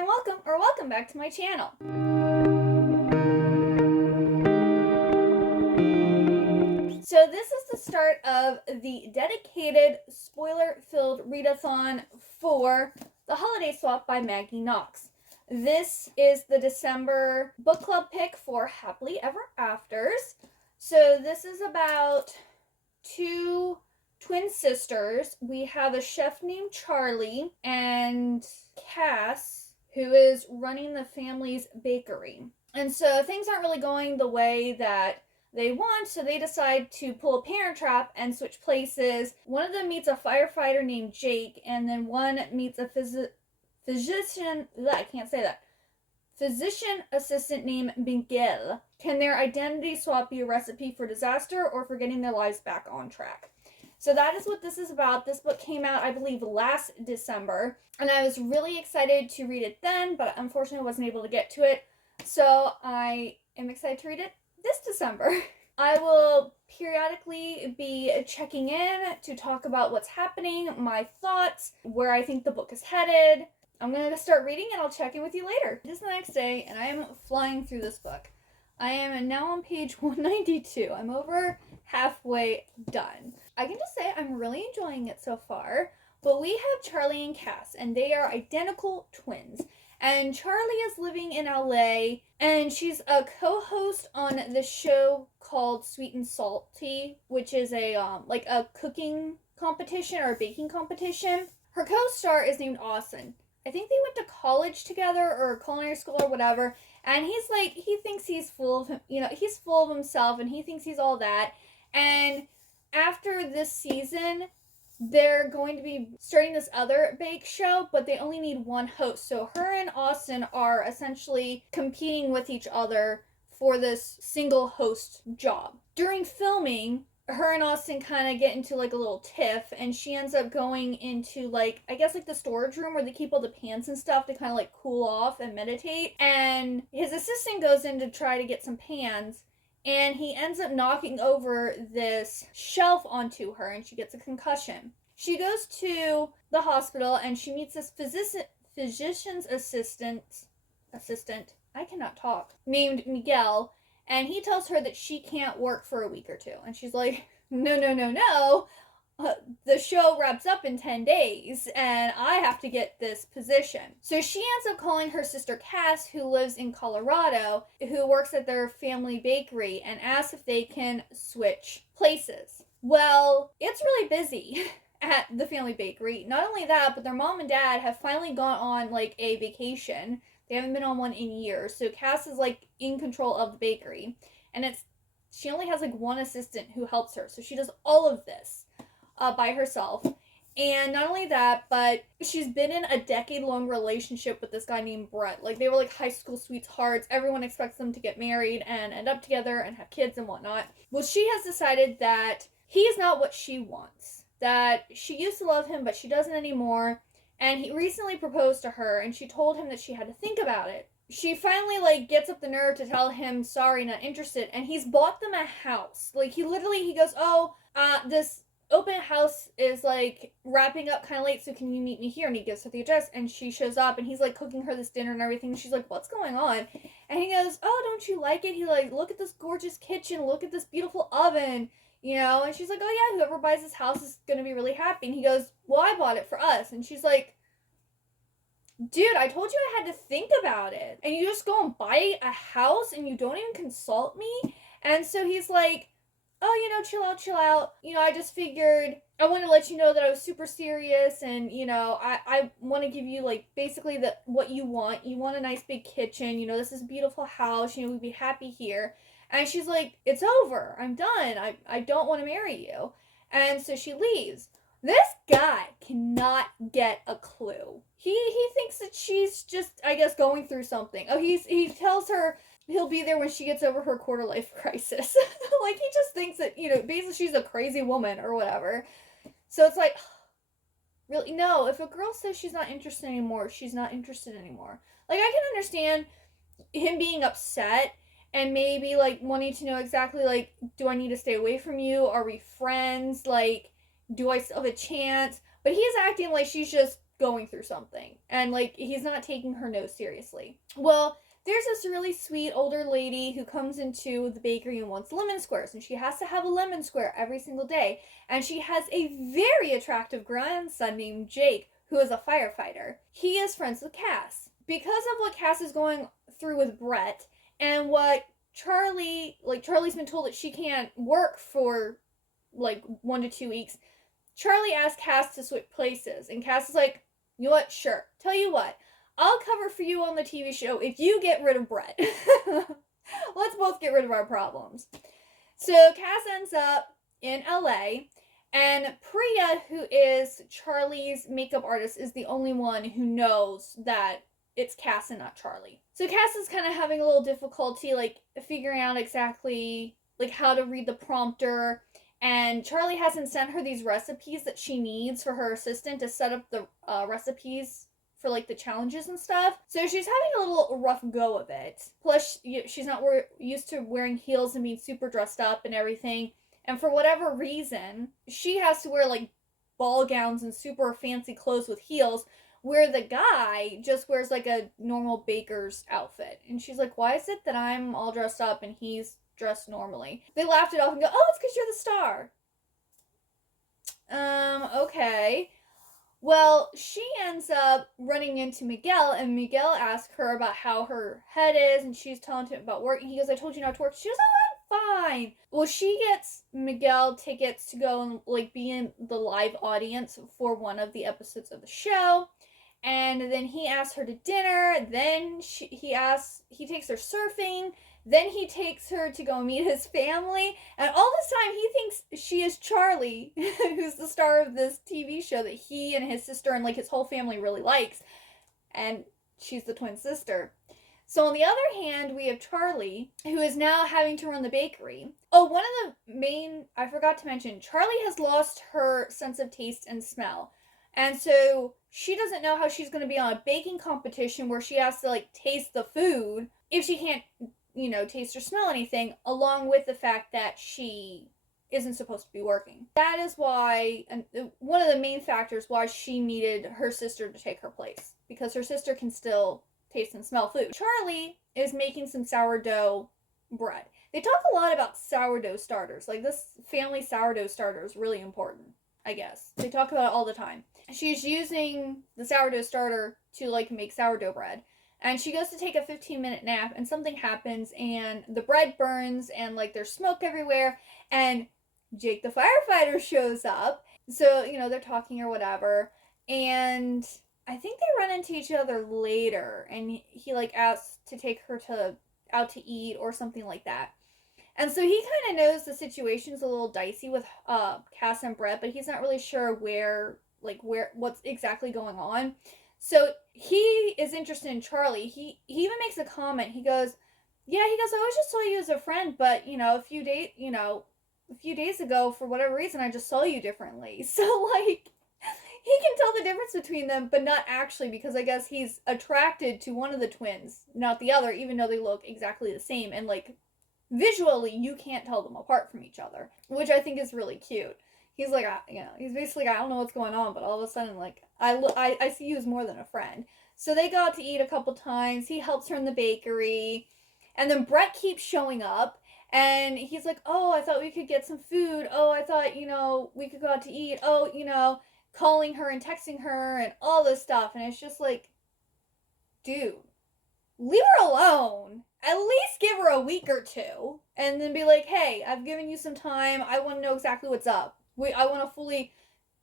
and welcome back to my channel. So this is the start of the dedicated spoiler-filled readathon for The Holiday Swap by Maggie Knox. This is the December book club pick for Happily Ever Afters. So this is about two twin sisters. We have a chef named Charlie and Cass, who is running the family's bakery. And so things aren't really going the way that they want, so they decide to pull a parent trap and switch places. One of them meets a firefighter named Jake, and then one meets a physician assistant named Miguel. Can their identity swap be a recipe for disaster or for getting their lives back on track? So that is what this is about. This book came out, I believe, last December, and I was really excited to read it then, but unfortunately I wasn't able to get to it. So I am excited to read it this December. I will periodically be checking in to talk about what's happening, my thoughts, where I think the book is headed. I'm going to start reading and I'll check in with you later. It is the next day and I am flying through this book. I am now on page 192. I'm over halfway done. I can just say I'm really enjoying it so far. But we have Charlie and Cass, and they are identical twins. And Charlie is living in LA, and she's a co-host on this show called Sweet and Salty, which is a cooking competition or a baking competition. Her co-star is named Austin. I think they went to college together or culinary school or whatever. And he thinks he's full of him, he's full of himself, and he thinks he's all that. And after this season, they're going to be starting this other bake show, but they only need one host. So her and Austin are essentially competing with each other for this single host job. During filming, her and Austin kind of get into like a little tiff, and she ends up going into the storage room where they keep all the pans and stuff to kind of like cool off and meditate. And his assistant goes in to try to get some pans, and he ends up knocking over this shelf onto her, and she gets a concussion. She goes to the hospital, and she meets this physician's assistant, I cannot talk, named Miguel, and he tells her that she can't work for a week or two. And she's like, no. The show wraps up in 10 days, and I have to get this position. So she ends up calling her sister Cass, who lives in Colorado, who works at their family bakery, and asks if they can switch places. Well, it's really busy at the family bakery. Not only that, but their mom and dad have finally gone on like a vacation. They haven't been on one in years, so Cass is like in control of the bakery, and she only has like one assistant who helps her, so she does all of this by herself. And not only that, but she's been in a decade-long relationship with this guy named Brett. Like, they were like high school sweethearts. Everyone expects them to get married and end up together and have kids and whatnot. Well, she has decided that he is not what she wants. That she used to love him, but she doesn't anymore. And he recently proposed to her, and she told him that she had to think about it. She finally gets up the nerve to tell him sorry, not interested, and he's bought them a house. Like, he goes, this open house is wrapping up kind of late, so can you meet me here? And he gives her the address, and she shows up, and he's cooking her this dinner and everything. She's like, what's going on? And he goes, oh, don't you like it? He look at this gorgeous kitchen, look at this beautiful oven, and she's like, oh yeah, whoever buys this house is gonna be really happy. And he goes, well, I bought it for us. And she's like, dude, I told you I had to think about it, and you just go and buy a house and you don't even consult me? And so he's like, oh, chill out. I just figured I want to let you know that I was super serious, and, I want to give you, basically what you want. You want a nice big kitchen, this is a beautiful house, we'd be happy here. And she's like, it's over. I'm done. I don't want to marry you. And so she leaves. This guy cannot get a clue. He thinks that she's just, I guess, going through something. Oh, he tells her he'll be there when she gets over her quarter-life crisis. He just thinks that, basically she's a crazy woman or whatever. So it's like, really? No, if a girl says she's not interested anymore, she's not interested anymore. I can understand him being upset and maybe, wanting to know exactly, do I need to stay away from you? Are we friends? Do I still have a chance? But he's acting like she's just going through something. And, like, he's not taking her no seriously. Well, there's this really sweet older lady who comes into the bakery and wants lemon squares. And she has to have a lemon square every single day. And she has a very attractive grandson named Jake, who is a firefighter. He is friends with Cass. Because of what Cass is going through with Brett, and what Charlie's been told that she can't work for, like, 1 to 2 weeks, Charlie asked Cass to switch places. And Cass is like, you know what? Sure. Tell you what. I'll cover for you on the TV show if you get rid of Brett. Let's both get rid of our problems. So Cass ends up in LA, and Priya, who is Charlie's makeup artist, is the only one who knows that it's Cass and not Charlie. So Cass is kind of having a little difficulty, like, figuring out exactly, like, how to read the prompter. And Charlie hasn't sent her these recipes that she needs for her assistant to set up the recipes for, like, the challenges and stuff. So she's having a little rough go of it. Plus, she's not used to wearing heels and being super dressed up and everything. And for whatever reason, she has to wear, like, ball gowns and super fancy clothes with heels, where the guy just wears, like, a normal baker's outfit. And she's like, why is it that I'm all dressed up and he's dressed normally? They laughed it off and go, oh, it's because you're the star. Okay. Well, she ends up running into Miguel, and Miguel asks her about how her head is, and she's telling him about work. He goes, I told you not to work. She goes, oh, I'm fine. Well, she gets Miguel tickets to go and, like, be in the live audience for one of the episodes of the show. And then he asks her to dinner. Then he takes her surfing. Then he takes her to go meet his family. And all this time, he thinks she is Charlie, who's the star of this TV show that he and his sister and, like, his whole family really likes. And she's the twin sister. So on the other hand, we have Charlie, who is now having to run the bakery. Oh, one of the main, I forgot to mention, Charlie has lost her sense of taste and smell. And so she doesn't know how she's going to be on a baking competition where she has to, like, taste the food if she can't, taste or smell anything, along with the fact that she isn't supposed to be working. That is why, and one of the main factors why she needed her sister to take her place, because her sister can still taste and smell food. Charlie is making some sourdough bread. They talk a lot about sourdough starters. Like, this family sourdough starter is really important, I guess. They talk about it all the time. She's using the sourdough starter to, like, make sourdough bread. And she goes to take a 15-minute nap, and something happens, and the bread burns, and, like, there's smoke everywhere, and Jake the firefighter shows up. So, they're talking or whatever, and I think they run into each other later, and he like, asks to take her out to eat or something like that. And so he kind of knows the situation's a little dicey with Cass and Brett, but he's not really sure what's exactly going on. So he is interested in Charlie. He even makes a comment. He goes, I always just saw you as a friend, but, a few days ago, for whatever reason, I just saw you differently. So, like, he can tell the difference between them, but not actually, because I guess he's attracted to one of the twins, not the other, even though they look exactly the same. And, like, visually, you can't tell them apart from each other, which I think is really cute. He's like, he's basically like, I don't know what's going on, but all of a sudden, like, I see you as more than a friend. So they go out to eat a couple times. He helps her in the bakery. And then Brett keeps showing up. And he's like, oh, I thought we could get some food. Oh, I thought, we could go out to eat. Oh, calling her and texting her and all this stuff. And it's just like, dude, leave her alone. At least give her a week or two. And then be like, hey, I've given you some time. I want to know exactly what's up. I want to fully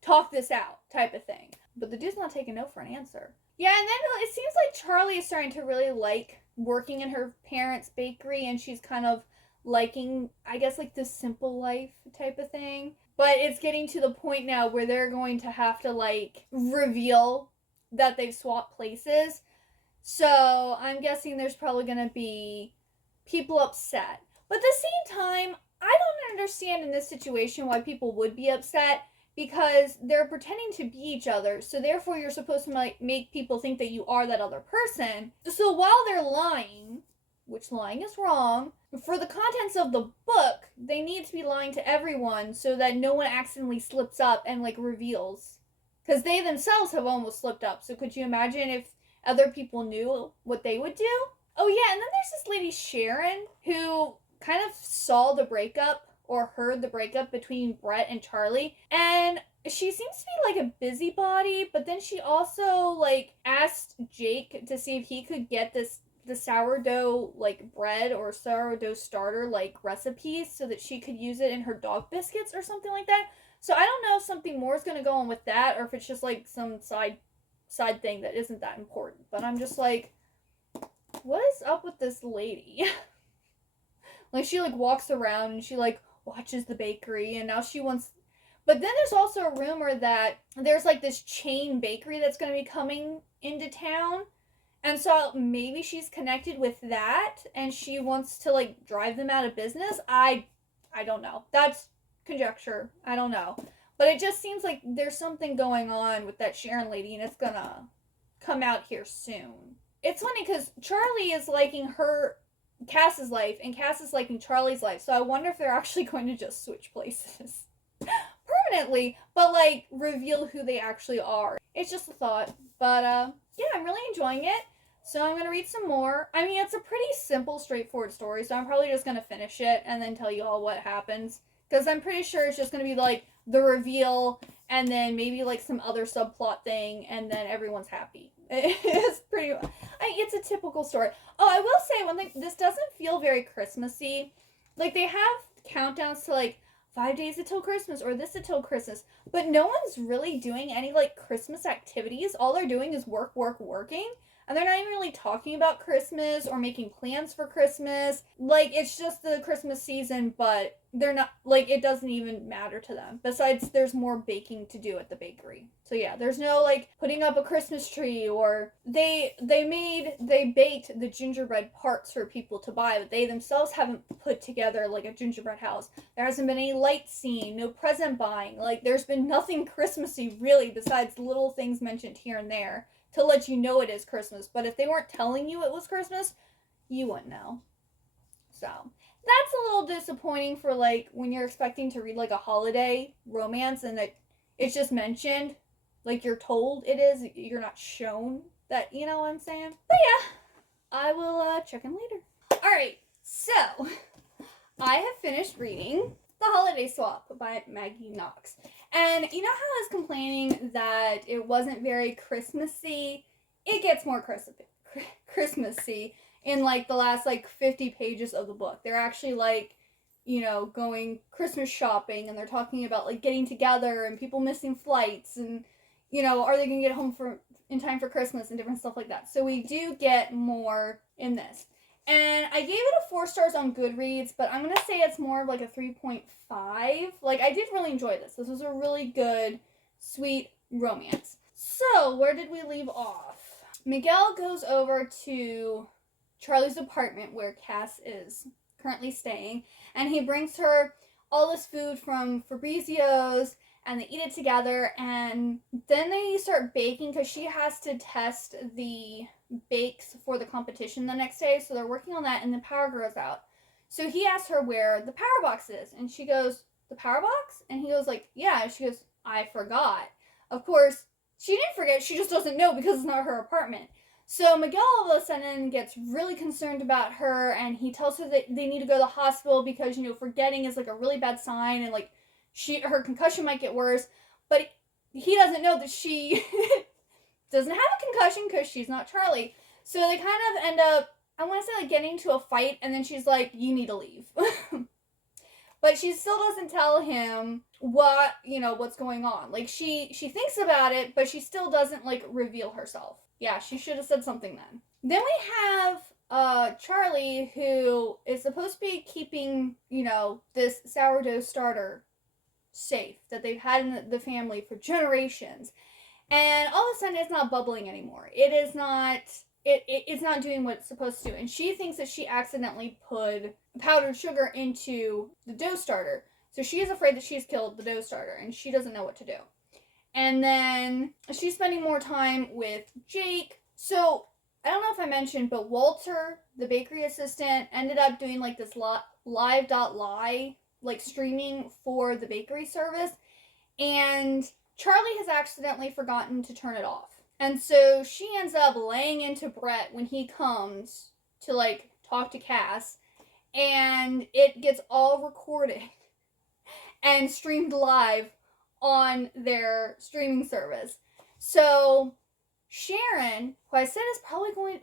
talk this out type of thing. But the dude's not taking no for an answer. Yeah, and then it seems like Charlie is starting to really like working in her parents' bakery, and she's kind of liking, I guess, like the simple life type of thing. But it's getting to the point now where they're going to have to, like, reveal that they've swapped places. So I'm guessing there's probably going to be people upset. But at the same time, I don't understand in this situation why people would be upset, because they're pretending to be each other, so therefore you're supposed to, like, make people think that you are that other person. So while they're lying, which lying is wrong, for the contents of the book, they need to be lying to everyone so that no one accidentally slips up and, like, reveals Because they themselves have almost slipped up. So could you imagine if other people knew what they would do? Oh yeah, and then there's this lady Sharon who kind of saw the breakup or heard the breakup between Brett and Charlie, and she seems to be like a busybody, but then she also like asked Jake to see if he could get the sourdough like bread or sourdough starter like recipes so that she could use it in her dog biscuits or something like that. So I don't know if something more is going to go on with that or if it's just like some side thing that isn't that important. But I'm just like, what is up with this lady? Like she like walks around and she like watches the bakery and now she wants. But then there's also a rumor that there's like this chain bakery that's going to be coming into town. And so maybe she's connected with that and she wants to like drive them out of business. I don't know. That's conjecture. I don't know. But it just seems like there's something going on with that Sharon lady and it's gonna come out here soon. It's funny because Charlie is liking Cass's life and Cass is liking Charlie's life. So I wonder if they're actually going to just switch places permanently, but like reveal who they actually are. It's just a thought. But yeah, I'm really enjoying it. So I'm going to read some more. I mean, it's a pretty simple, straightforward story, so I'm probably just going to finish it and then tell you all what happens. Because I'm pretty sure it's just going to be like the reveal and then maybe like some other subplot thing and then everyone's happy. It's pretty, it's a typical story. Oh, I will say one thing, this doesn't feel very Christmassy. Like they have countdowns to like 5 days until Christmas or this until Christmas, but no one's really doing any like Christmas activities. All they're doing is working. And they're not even really talking about Christmas or making plans for Christmas. Like, it's just the Christmas season, but they're not, like, it doesn't even matter to them. Besides, there's more baking to do at the bakery. So yeah, there's no, like, putting up a Christmas tree or they baked the gingerbread parts for people to buy, but they themselves haven't put together, like, a gingerbread house. There hasn't been any light scene, no present buying. Like, there's been nothing Christmassy, really, besides little things mentioned here and there to let you know it is Christmas. But if they weren't telling you it was Christmas, you wouldn't know. So that's a little disappointing for like when you're expecting to read like a holiday romance and that it's just mentioned, like you're told it is, you're not shown that, you know what I'm saying? But yeah, I will check in later. Alright, so I have finished reading The Holiday Swap by Maggie Knox. And you know how I was complaining that it wasn't very Christmassy? It gets more Christmassy in like the last like 50 pages of the book. They're actually like, you know, going Christmas shopping and they're talking about like getting together and people missing flights and, you know, are they going to get home in time for Christmas and different stuff like that. So we do get more in this. And I gave it a 4 stars on Goodreads, but I'm going to say it's more of like a 3.5. Like, I did really enjoy this. This was a really good, sweet romance. So, where did we leave off? Miguel goes over to Charlie's apartment where Cass is currently staying, and he brings her all this food from Fabrizio's, and they eat it together, and then they start baking because she has to test the bakes for the competition the next day, so they're working on that, and the power goes out. So he asks her where the power box is, and she goes, the power box? And he goes like, yeah, and she goes, I forgot. Of course, she didn't forget, she just doesn't know because it's not her apartment. So Miguel all of a sudden gets really concerned about her, and he tells her that they need to go to the hospital because, you know, forgetting is like a really bad sign, and like her concussion might get worse, but he doesn't know that she doesn't have a concussion because she's not Charlie. So they kind of end up, I want to say, like getting into a fight, and then she's like, you need to leave. But she still doesn't tell him what, you know, what's going on. Like she thinks about it, but she still doesn't like reveal herself. Yeah, she should have said something then. Then we have Charlie, who is supposed to be keeping, you know, this sourdough starter safe that they've had in the family for generations, and all of a sudden it's not bubbling anymore. It's not doing what it's supposed to, and she thinks that she accidentally put powdered sugar into the dough starter, so she is afraid that she's killed the dough starter, and she doesn't know what to do. And then she's spending more time with Jake. So I don't know if I mentioned, but Walter, the bakery assistant, ended up doing like this live.ly like streaming for the bakery service, and Charlie has accidentally forgotten to turn it off. And so she ends up laying into Brett when he comes to, like, talk to Cass, and it gets all recorded and streamed live on their streaming service. So Sharon, who I said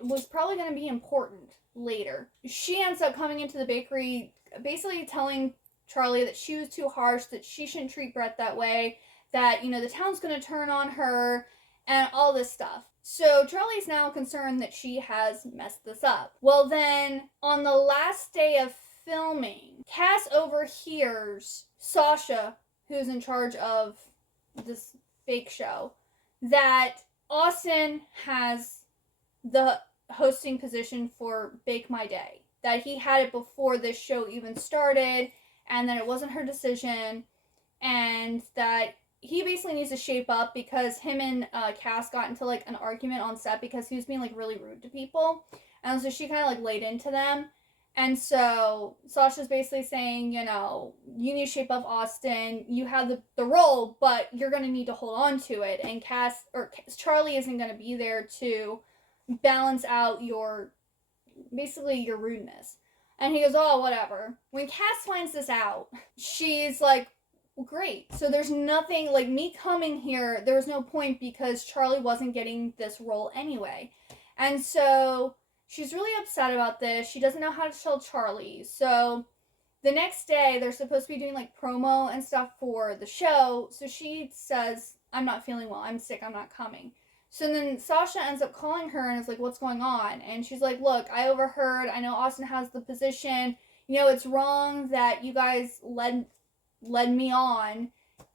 was probably going to be important later, she ends up coming into the bakery, basically telling Charlie that she was too harsh, that she shouldn't treat Brett that way, that, the town's going to turn on her, and all this stuff. So Charlie's now concerned that she has messed this up. Well, then, on the last day of filming, Cass overhears Sasha, who's in charge of this bake show, that Austin has the hosting position for Bake My Day. That he had it before this show even started, and that it wasn't her decision, and that he basically needs to shape up because him and Cass got into, like, an argument on set because he was being, like, really rude to people. And so she kind of, like, laid into them. And so Sasha's basically saying, you need to shape up, Austin. You have the role, but you're going to need to hold on to it. And Charlie isn't going to be there to balance out your rudeness. And he goes, oh, whatever. When Cass finds this out, she's like, great. So there's nothing, like, me coming here, there was no point because Charlie wasn't getting this role anyway. And so she's really upset about this. She doesn't know how to tell Charlie. So the next day, they're supposed to be doing, like, promo and stuff for the show. So she says, I'm not feeling well. I'm sick. I'm not coming. So then Sasha ends up calling her and is like, what's going on? And she's like, look, I overheard. I know Austin has the position. It's wrong that you guys led me on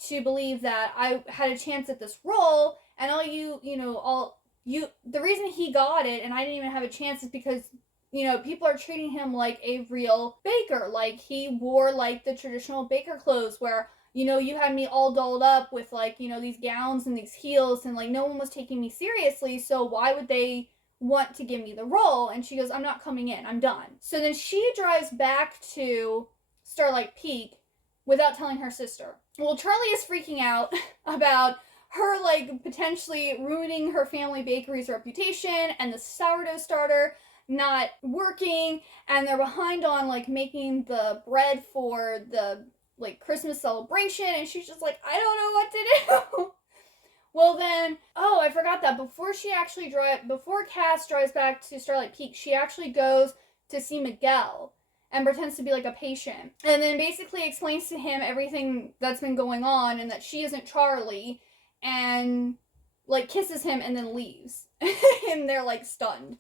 to believe that I had a chance at this role, and the reason he got it and I didn't even have a chance is because, people are treating him like a real baker, like he wore, like, the traditional baker clothes where, you had me all dolled up with, like, these gowns and these heels, and, like, no one was taking me seriously, so why would they want to give me the role? And she goes, I'm not coming in, I'm done. So then she drives back to Starlight Peak without telling her sister. Well, Charlie is freaking out about her, like, potentially ruining her family bakery's reputation, and the sourdough starter not working, and they're behind on, like, making the bread for the, like, Christmas celebration, and she's just like, I don't know what to do. Well then, I forgot that before Cass drives back to Starlight Peak, she actually goes to see Miguel and pretends to be, like, a patient. And then basically explains to him everything that's been going on and that she isn't Charlie, and, like, kisses him and then leaves. And they're, like, stunned.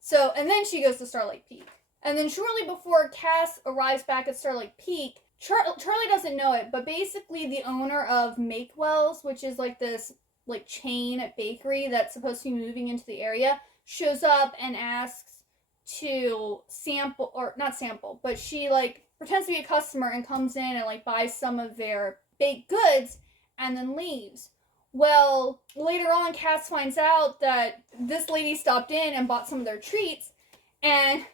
So, and then she goes to Starlight Peak. And then shortly before Cass arrives back at Starlight Peak, Charlie doesn't know it, but basically the owner of Makewell's, which is, like, this, like, chain bakery that's supposed to be moving into the area, shows up and asks to sample, or not sample, but she, like, pretends to be a customer and comes in and, like, buys some of their baked goods and then leaves. Well, later on, Cass finds out that this lady stopped in and bought some of their treats, and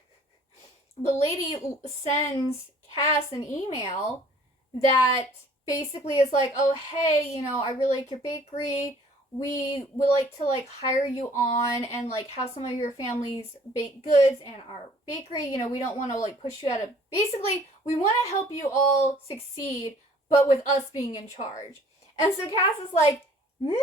the lady sends Cass an email that basically is like, oh, hey, I really like your bakery. We would like to, like, hire you on and, like, have some of your family's baked goods and our bakery. We don't want to, like, push you out of... Basically, we want to help you all succeed, but with us being in charge. And so Cass is like, no!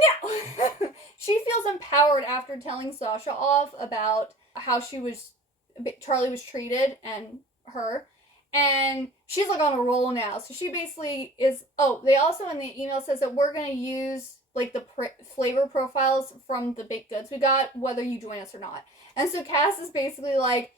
She feels empowered after telling Sasha off about how Charlie was treated and her. And she's, like, on a roll now. So she basically is... Oh, they also in the email says that we're going to use, like, the flavor profiles from the baked goods we got, whether you join us or not. And so Cass is basically like,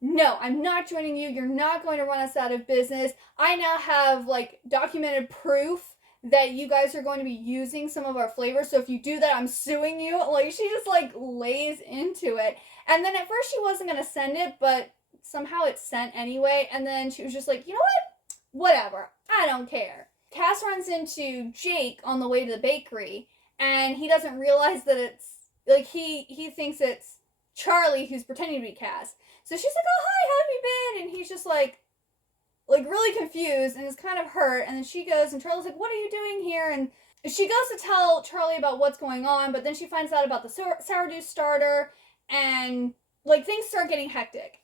no, I'm not joining you. You're not going to run us out of business. I now have, like, documented proof that you guys are going to be using some of our flavors. So if you do that, I'm suing you. Like, she just, like, lays into it. And then at first she wasn't going to send it, but somehow it's sent anyway. And then she was just like, you know what? Whatever. I don't care. Cass runs into Jake on the way to the bakery, and he doesn't realize that it's, like, he thinks it's Charlie who's pretending to be Cass. So she's like, oh, hi, how have you been? And he's just like really confused and is kind of hurt. And then she goes, and Charlie's like, what are you doing here? And she goes to tell Charlie about what's going on, but then she finds out about the sourdough starter, and like things start getting hectic.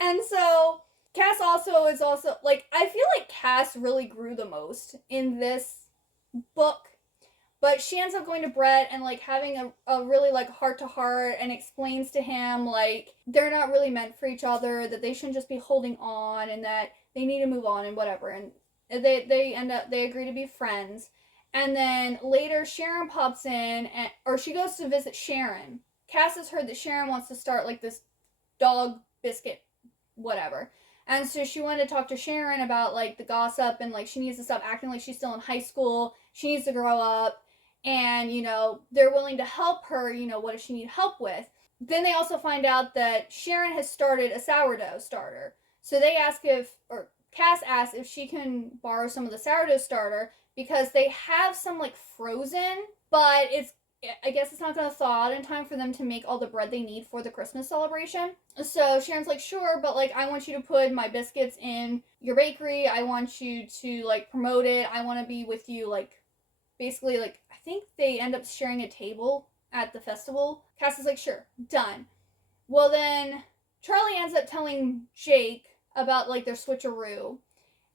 And so Cass is also like, I feel like Cass really grew the most in this book, but she ends up going to Brett and like having a really like heart to heart, and explains to him like they're not really meant for each other, that they shouldn't just be holding on, and that they need to move on and whatever. And they agree to be friends. And then later Sharon pops in, or she goes to visit Sharon. Cass has heard that Sharon wants to start like this dog biscuit whatever. And so she wanted to talk to Sharon about like the gossip, and like she needs to stop acting like she's still in high school. She needs to grow up, and they're willing to help her. What does she need help with? Then they also find out that Sharon has started a sourdough starter. So they ask Cass asks if she can borrow some of the sourdough starter, because they have some like frozen, but I guess it's not going to thaw out in time for them to make all the bread they need for the Christmas celebration. So Sharon's like, sure, but like I want you to put my biscuits in your bakery. I want you to like promote it. I want to be with you, like basically, like I think they end up sharing a table at the festival. Cass is like, sure, done. Well, then Charlie ends up telling Jake about like their switcheroo.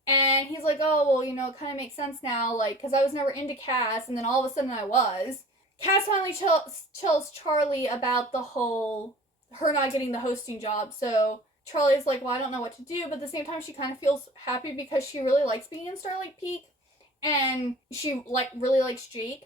And he's like, oh, well, it kind of makes sense now, like, because I was never into Cass, and then all of a sudden I was. Cass finally tells Charlie about the whole her not getting the hosting job. So Charlie's like, well, I don't know what to do, but at the same time she kind of feels happy because she really likes being in Starlight Peak, and she really likes Jake.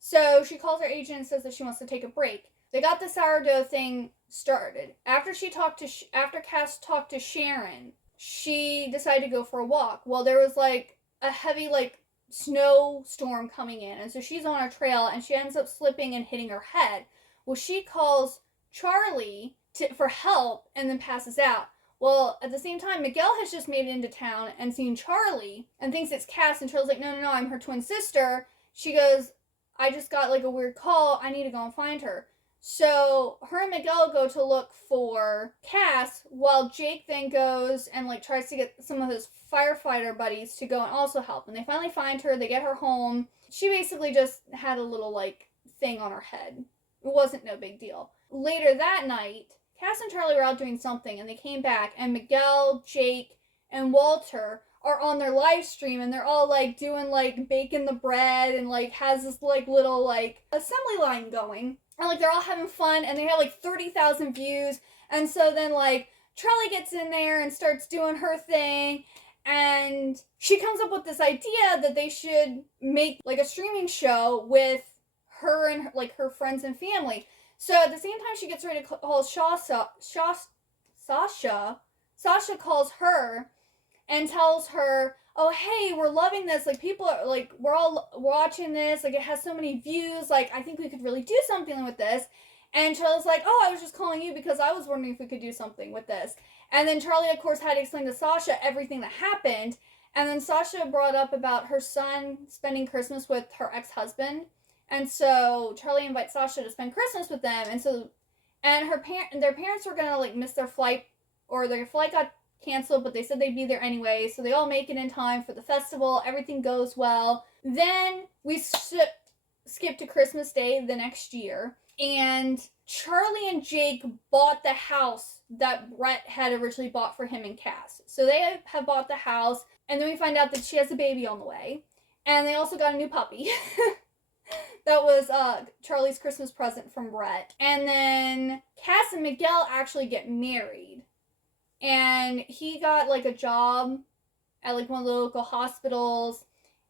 So she calls her agent and says that she wants to take a break. They got the sourdough thing started. After Cass talked to Sharon, she decided to go for a walk. Well, there was like a heavy like snowstorm coming in, and so she's on her trail, and she ends up slipping and hitting her head. Well, she calls Charlie for help and then passes out. Well, at the same time, Miguel has just made it into town and seen Charlie and thinks it's Cass, and Charlie's like, no, I'm her twin sister. She goes, I just got like a weird call, I need to go and find her. So her and Miguel go to look for Cass, while Jake then goes and like tries to get some of his firefighter buddies to go and also help. And they finally find her, they get her home. She basically just had a little like thing on her head. It wasn't no big deal. Later that night, Cass and Charlie were out doing something, and they came back, and Miguel, Jake, and Walter are on their live stream, and they're all like doing like baking the bread, and like has this like little like assembly line going. And like they're all having fun, and they have like 30,000 views. And so then like Charlie gets in there and starts doing her thing, and she comes up with this idea that they should make like a streaming show with her and like her friends and family. So at the same time she gets ready to call Sasha. Sasha calls her and tells her, oh, hey, we're loving this. Like, people are, like, we're all watching this. Like, it has so many views. Like, I think we could really do something with this. And Charlie's like, oh, I was just calling you because I was wondering if we could do something with this. And then Charlie, of course, had to explain to Sasha everything that happened. And then Sasha brought up about her son spending Christmas with her ex-husband. And so Charlie invites Sasha to spend Christmas with them. And so, and their parents were going to, like, miss their flight, or their flight got canceled, but they said they'd be there anyway, so they all make it in time for the festival. Everything goes well. Then we skip to Christmas Day the next year, and Charlie and Jake bought the house that Brett had originally bought for him and Cass. So they have bought the house, and then we find out that she has a baby on the way, and they also got a new puppy. That was Charlie's Christmas present from Brett. And then Cass and Miguel actually get married. And he got like a job at like one of the local hospitals.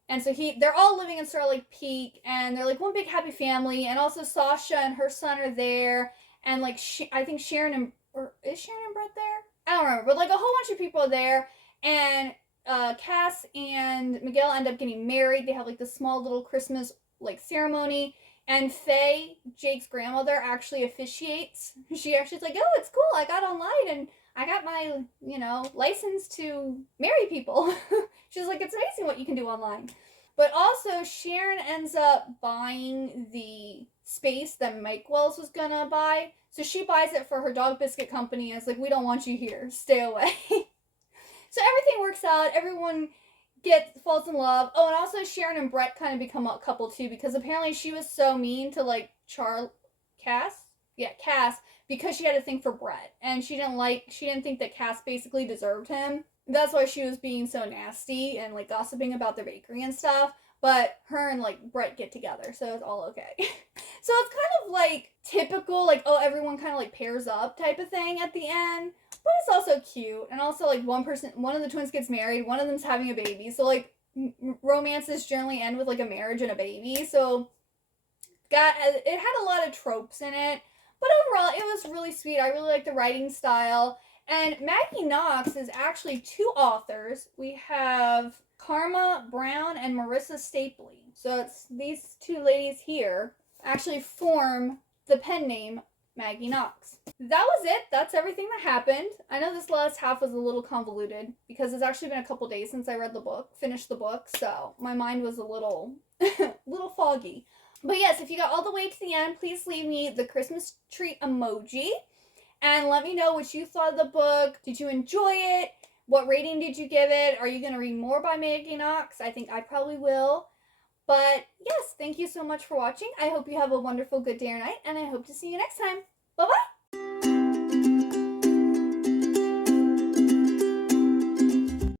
And so they're all living in Starlight Peak, and they're like one big happy family. And also Sasha and her son are there. And like I think Sharon is Sharon and Brett there? I don't remember. But like a whole bunch of people are there. And Cass and Miguel end up getting married. They have like this small little Christmas like ceremony. And Faye, Jake's grandmother, actually officiates. She actually's like, oh, it's cool. I got online and I got my, license to marry people. She's like, it's amazing what you can do online. But also, Sharon ends up buying the space that Mike Wells was gonna buy. So she buys it for her dog biscuit company, and it's like, we don't want you here. Stay away. So everything works out. Everyone falls in love. Oh, and also Sharon and Brett kind of become a couple too, because apparently she was so mean to like Cass, because she had a thing for Brett, and she didn't think that Cass basically deserved him. That's why she was being so nasty and like gossiping about the bakery and stuff. But her and like Brett get together, so it's all okay. So it's kind of like typical, like, oh, everyone kind of like pairs up type of thing at the end. But it's also cute. And also, like, one of the twins gets married, one of them's having a baby. So, like, romances generally end with, like, a marriage and a baby. So, it had a lot of tropes in it. But overall, it was really sweet. I really like the writing style. And Maggie Knox is actually 2 authors. We have Karma Brown and Marissa Stapley. So, it's these 2 ladies here actually form the pen name Maggie Knox. That was it. That's everything that happened. I know this last half was a little convoluted because it's actually been a couple days since I finished the book, so my mind was a little foggy. But yes, if you got all the way to the end, please leave me the Christmas tree emoji and let me know what you thought of the book. Did you enjoy it? What rating did you give it? Are you going to read more by Maggie Knox? I think I probably will. But yes, thank you so much for watching. I hope you have a wonderful good day or night, and I hope to see you next time. Bye-bye!